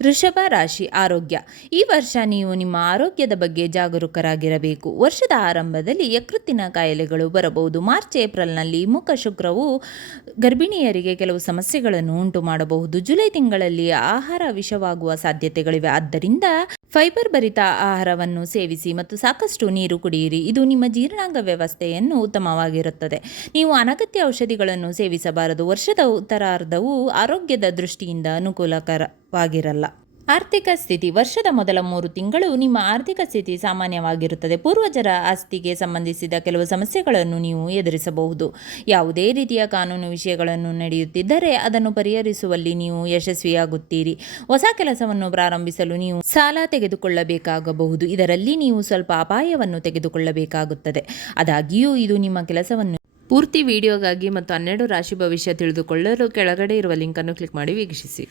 ವೃಷಭ ರಾಶಿ ಆರೋಗ್ಯ. ಈ ವರ್ಷ ನೀವು ನಿಮ್ಮ ಆರೋಗ್ಯದ ಬಗ್ಗೆ ಜಾಗರೂಕರಾಗಿರಬೇಕು. ವರ್ಷದ ಆರಂಭದಲ್ಲಿ ಯಕೃತ್ತಿನ ಕಾಯಿಲೆಗಳು ಬರಬಹುದು. ಮಾರ್ಚ್ ಏಪ್ರಿಲ್ನಲ್ಲಿ ಮುಖ ಶುಕ್ರವು ಗರ್ಭಿಣಿಯರಿಗೆ ಕೆಲವು ಸಮಸ್ಯೆಗಳನ್ನು ಉಂಟು ಮಾಡಬಹುದು. ಜುಲೈ ತಿಂಗಳಲ್ಲಿ ಆಹಾರ ವಿಷವಾಗುವ ಸಾಧ್ಯತೆಗಳಿವೆ. ಆದ್ದರಿಂದ ಫೈಬರ್ ಭರಿತ ಆಹಾರವನ್ನು ಸೇವಿಸಿ ಮತ್ತು ಸಾಕಷ್ಟು ನೀರು ಕುಡಿಯಿರಿ. ಇದು ನಿಮ್ಮ ಜೀರ್ಣಾಂಗ ವ್ಯವಸ್ಥೆಯನ್ನು ಉತ್ತಮವಾಗಿರುತ್ತದೆ. ನೀವು ಅನಗತ್ಯ ಔಷಧಿಗಳನ್ನು ಸೇವಿಸಬಾರದು. ವರ್ಷದ ಉತ್ತರಾರ್ಧವು ಆರೋಗ್ಯದ ದೃಷ್ಟಿಯಿಂದ ಅನುಕೂಲಕರವಾಗಿರಲ್ಲ. ಆರ್ಥಿಕ ಸ್ಥಿತಿ. ವರ್ಷದ ಮೊದಲ 3 ತಿಂಗಳು ನಿಮ್ಮ ಆರ್ಥಿಕ ಸ್ಥಿತಿ ಸಾಮಾನ್ಯವಾಗಿರುತ್ತದೆ. ಪೂರ್ವಜರ ಆಸ್ತಿಗೆ ಸಂಬಂಧಿಸಿದ ಕೆಲವು ಸಮಸ್ಯೆಗಳನ್ನು ನೀವು ಎದುರಿಸಬಹುದು. ಯಾವುದೇ ರೀತಿಯ ಕಾನೂನು ವಿಷಯಗಳನ್ನು ನಡೆಯುತ್ತಿದ್ದರೆ ಅದನ್ನು ಪರಿಹರಿಸುವಲ್ಲಿ ನೀವು ಯಶಸ್ವಿಯಾಗುತ್ತೀರಿ. ಹೊಸ ಕೆಲಸವನ್ನು ಪ್ರಾರಂಭಿಸಲು ನೀವು ಸಾಲ ತೆಗೆದುಕೊಳ್ಳಬೇಕಾಗಬಹುದು. ಇದರಲ್ಲಿ ನೀವು ಸ್ವಲ್ಪ ಅಪಾಯವನ್ನು ತೆಗೆದುಕೊಳ್ಳಬೇಕಾಗುತ್ತದೆ. ಆದಾಗ್ಯೂ ಇದು ನಿಮ್ಮ ಕೆಲಸವನ್ನು ಪೂರ್ತಿ ವಿಡಿಯೋಗಾಗಿ ಮತ್ತು 12 ರಾಶಿ ಭವಿಷ್ಯ ತಿಳಿದುಕೊಳ್ಳಲು ಕೆಳಗಡೆ ಇರುವ ಲಿಂಕನ್ನು ಕ್ಲಿಕ್ ಮಾಡಿ ವೀಕ್ಷಿಸಿ.